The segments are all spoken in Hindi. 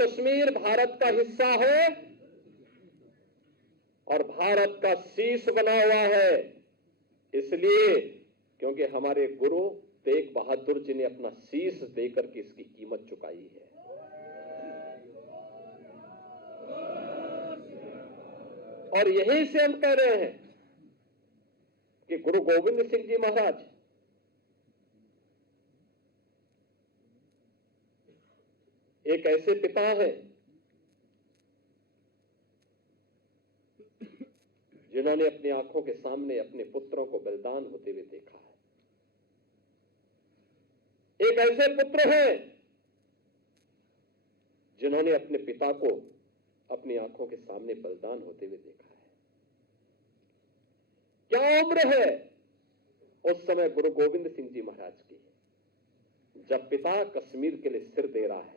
कश्मीर भारत का हिस्सा है और भारत का शीश बना हुआ है, इसलिए क्योंकि हमारे गुरु तेग बहादुर जी ने अपना शीश देकर के इसकी कीमत चुकाई है। और यहीं से हम कह रहे हैं कि गुरु गोविंद सिंह जी महाराज एक ऐसे पिता हैं जिन्होंने अपनी आंखों के सामने अपने पुत्रों को बलिदान होते हुए देखा है। एक ऐसे पुत्र हैं जिन्होंने अपने पिता को अपनी आंखों के सामने बलिदान होते हुए देखा है। क्या उम्र है उस समय गुरु गोविंद सिंह जी महाराज की, जब पिता कश्मीर के लिए सिर दे रहा है,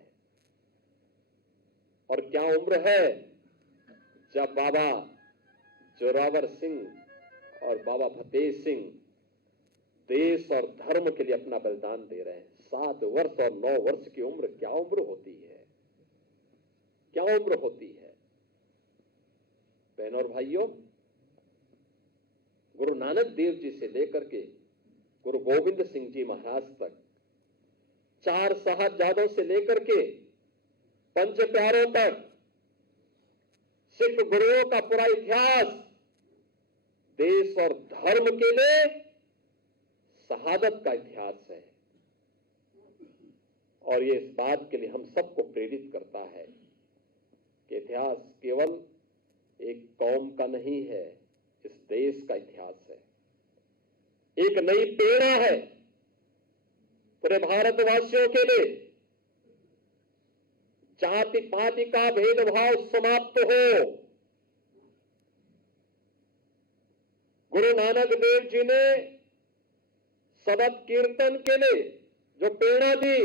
और क्या उम्र है जब बाबा जोरावर सिंह और बाबा फतेह सिंह देश और धर्म के लिए अपना बलिदान दे रहे हैं। 7 वर्ष और 9 वर्ष की उम्र क्या उम्र होती है, क्या उम्र होती है। बहनों और भाइयों, गुरु नानक देव जी से लेकर के गुरु गोविंद सिंह जी महाराज तक, 4 साहबजादों से लेकर के 5 प्यारों तक सिख गुरुओं का पूरा इतिहास देश और धर्म के लिए शहादत का इतिहास है। और ये इस बात के लिए हम सबको प्रेरित करता है कि इतिहास केवल एक कौम का नहीं है, इस देश का इतिहास है। एक नई प्रेरणा है पूरे भारतवासियों के लिए। जाति पाति का भेदभाव समाप्त हो। गुरु नानक देव जी ने शबद कीर्तन के लिए जो प्रेरणा दी,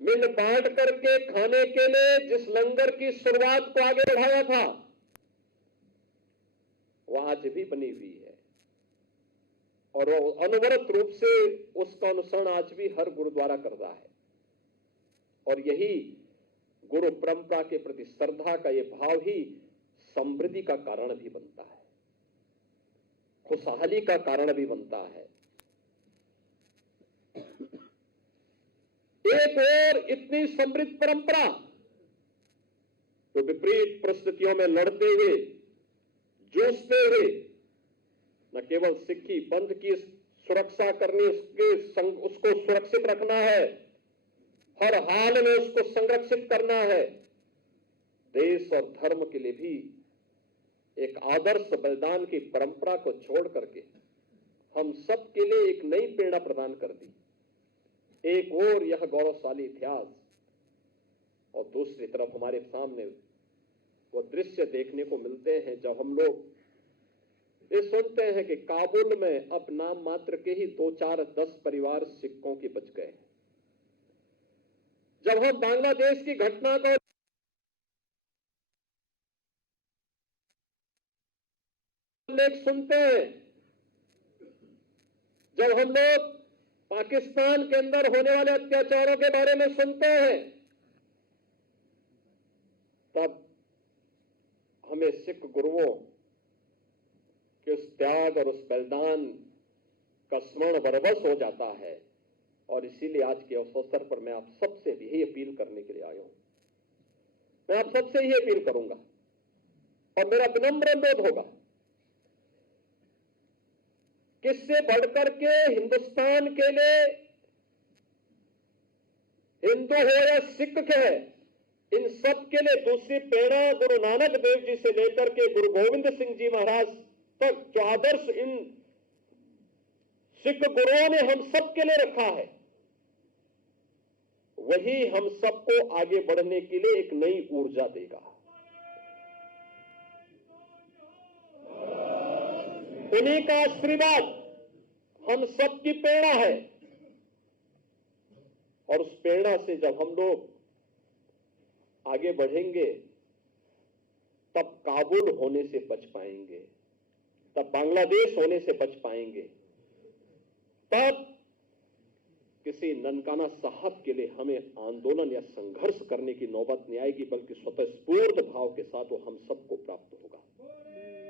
मिल बांट करके खाने के लिए जिस लंगर की शुरुआत को आगे बढ़ाया था, वह आज भी बनी हुई है और अनवरत रूप से उसका अनुसरण आज भी हर गुरुद्वारा कर रहा है। और यही गुरु परंपरा के प्रति श्रद्धा का यह भाव ही समृद्धि का कारण भी बनता है, खुशहाली का कारण भी बनता है। एक और इतनी समृद्ध परंपरा जो विपरीत परिस्थितियों में लड़ते हुए, जूझते हुए न केवल सिक्खी पंथ की सुरक्षा करनी, उसको सुरक्षित रखना है, हर हाल में उसको संरक्षित करना है, देश और धर्म के लिए भी एक आदर्श बलिदान की परंपरा को छोड़ करके हम सब के लिए एक नई प्रेरणा प्रदान कर दी। एक और यह गौरवशाली इतिहास और दूसरी तरफ हमारे सामने वो दृश्य देखने को मिलते हैं जब हम लोग ये सुनते हैं कि काबुल में अब नाम मात्र के ही 2-4-10 परिवार सिखों के बच गए। जब हम बांग्लादेश की घटना को सुनते हैं, जब हम लोग पाकिस्तान के अंदर होने वाले अत्याचारों के बारे में सुनते हैं, तब हमें सिख गुरुओं के उस त्याग और उस बलिदान का स्मरण बरबस हो जाता है। और इसीलिए आज के अवसर पर मैं आप सबसे यही अपील करने के लिए आया हूं। मैं आप सबसे यही अपील करूंगा और मेरा विनम्र अनुरोध होगा, किससे बढ़कर के हिंदुस्तान के लिए, हिंदू हो या सिख है, इन सब के लिए दूसरी प्रेरणा गुरु नानक देव जी से लेकर के गुरु गोविंद सिंह जी महाराज तक जो आदर्श इन सिख गुरुओं ने हम सब के लिए रखा है, वही हम सबको आगे बढ़ने के लिए एक नई ऊर्जा देगा। उन्हीं का आशीर्वाद हम सबकी प्रेरणा है और उस प्रेरणा से जब हम लोग आगे बढ़ेंगे तब काबुल होने से बच पाएंगे, तब बांग्लादेश होने से बच पाएंगे, तब किसी ननकाना साहब के लिए हमें आंदोलन या संघर्ष करने की नौबत नहीं आएगी, बल्कि स्वतःस्फूर्त भाव के साथ वो हम सबको प्राप्त